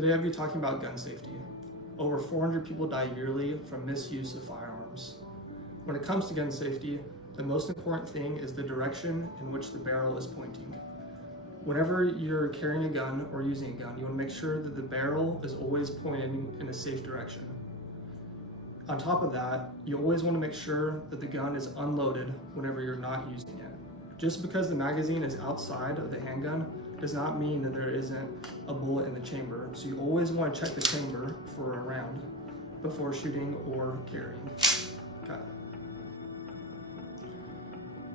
Today I'll be talking about gun safety. Over 400 people die yearly from misuse of firearms. When it comes to gun safety, the most important thing is the direction in which the barrel is pointing. Whenever you're carrying a gun or using a gun, you want to make sure that the barrel is always pointing in a safe direction. On top of that, you always want to make sure that the gun is unloaded whenever you're not using it. Just because the magazine is outside of the handgun does not mean that there isn't a bullet in the chamber. So you always want to check the chamber for a round before shooting or carrying. Okay.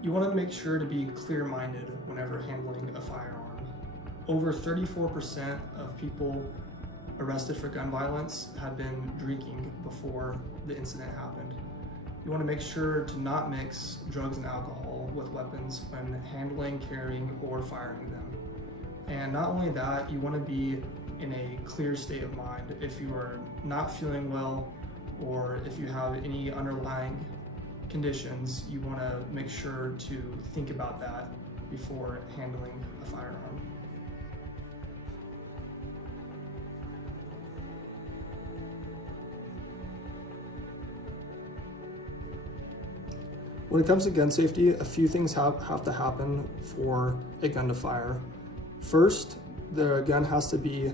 You want to make sure to be clear-minded whenever handling a firearm. Over 34% of people arrested for gun violence had been drinking before the incident happened. You want to make sure to not mix drugs and alcohol with weapons when handling, carrying, or firing them. And not only that, you want to be in a clear state of mind. If you are not feeling well, or if you have any underlying conditions, you want to make sure to think about that before handling a firearm. When it comes to gun safety, a few things have to happen for a gun to fire. First, the gun has to be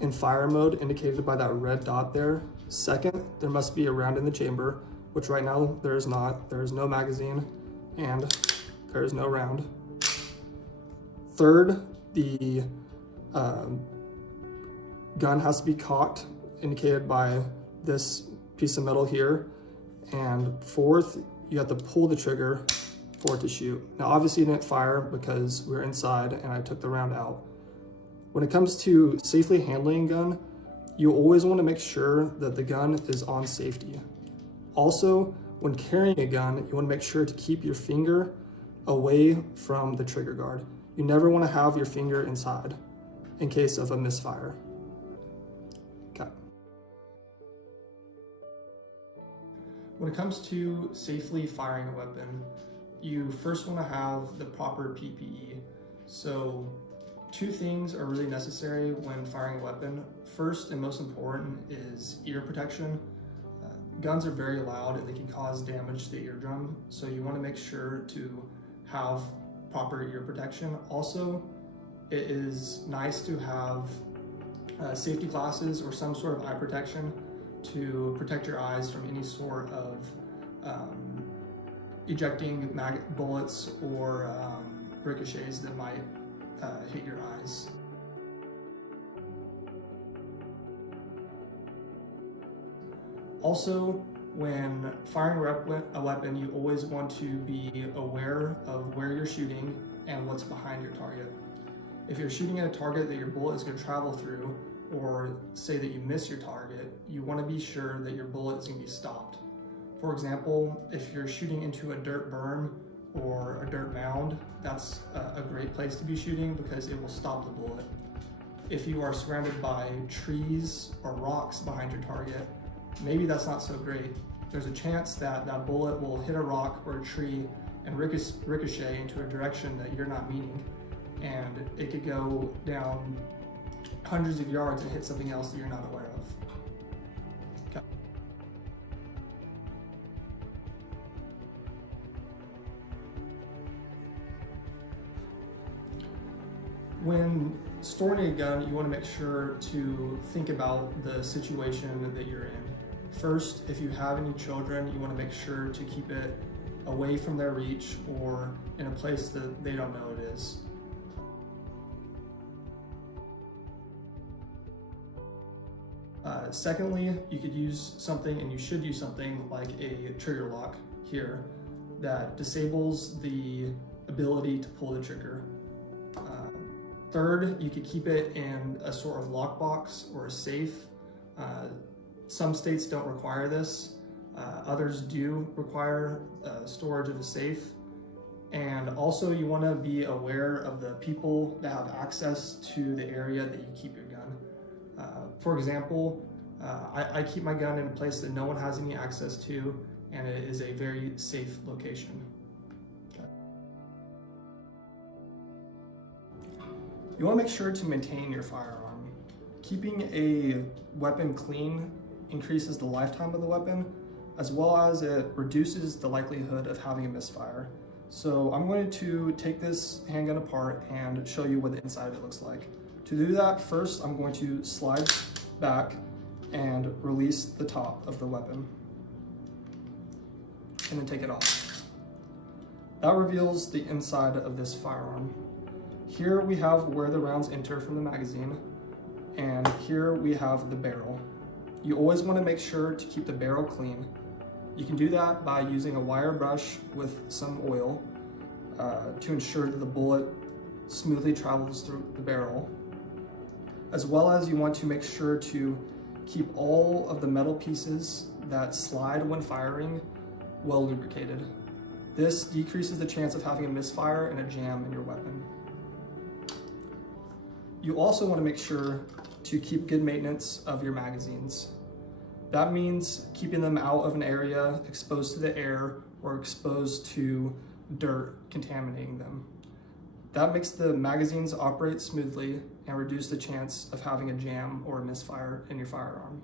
in fire mode, indicated by that red dot there. Second, there must be a round in the chamber, which right now there is not. There is no magazine and there is no round. Third, the gun has to be cocked, indicated by this piece of metal here. And fourth, you have to pull the trigger for it to shoot. Now, obviously, you didn't fire because we were inside and I took the round out. When it comes to safely handling a gun, you always want to make sure that the gun is on safety. Also, when carrying a gun, you want to make sure to keep your finger away from the trigger guard. You never want to have your finger inside in case of a misfire. Okay. When it comes to safely firing a weapon, you first want to have the proper PPE. So two things are really necessary when firing a weapon. First and most important is ear protection. Guns are very loud and they can cause damage to the eardrum, so you want to make sure to have proper ear protection. Also, it is nice to have safety glasses or some sort of eye protection to protect your eyes from any sort of ejecting bullets or ricochets that might hit your eyes. Also, when firing a weapon, you always want to be aware of where you're shooting and what's behind your target. If you're shooting at a target that your bullet is going to travel through, or say that you miss your target, you want to be sure that your bullet is going to be stopped. For example, if you're shooting into a dirt berm or a dirt mound, that's a great place to be shooting because it will stop the bullet. If you are surrounded by trees or rocks behind your target, maybe that's not so great. There's a chance that that bullet will hit a rock or a tree and ricochet into a direction that you're not meaning, and it could go down hundreds of yards and hit something else that you're not aware of. Okay. When storing a gun, you want to make sure to think about the situation that you're in. First, if you have any children, you want to make sure to keep it away from their reach or in a place that they don't know it is. Secondly, you could use something, and you should use something like a trigger lock here that disables the ability to pull the trigger. Third, you could keep it in a sort of lockbox or a safe. Some states don't require this. Others do require storage of a safe. And also, you want to be aware of the people that have access to the area that you keep your gun. For example, I keep my gun in a place that no one has any access to, and it is a very safe location. Okay. You want to make sure to maintain your firearm. keeping a weapon clean increases the lifetime of the weapon, as well as it reduces the likelihood of having a misfire. So I'm going to take this handgun apart and show you what the inside of it looks like. To do that, first I'm going to slide back and release the top of the weapon, and then take it off. That reveals the inside of this firearm. Here we have where the rounds enter from the magazine, and here we have the barrel. You always want to make sure to keep the barrel clean. You can do that by using a wire brush with some oil to ensure that the bullet smoothly travels through the barrel. As well as you want to make sure to keep all of the metal pieces that slide when firing well lubricated. This decreases the chance of having a misfire and a jam in your weapon. You also want to make sure to keep good maintenance of your magazines. That means keeping them out of an area exposed to the air or exposed to dirt contaminating them. That makes the magazines operate smoothly and reduce the chance of having a jam or a misfire in your firearm.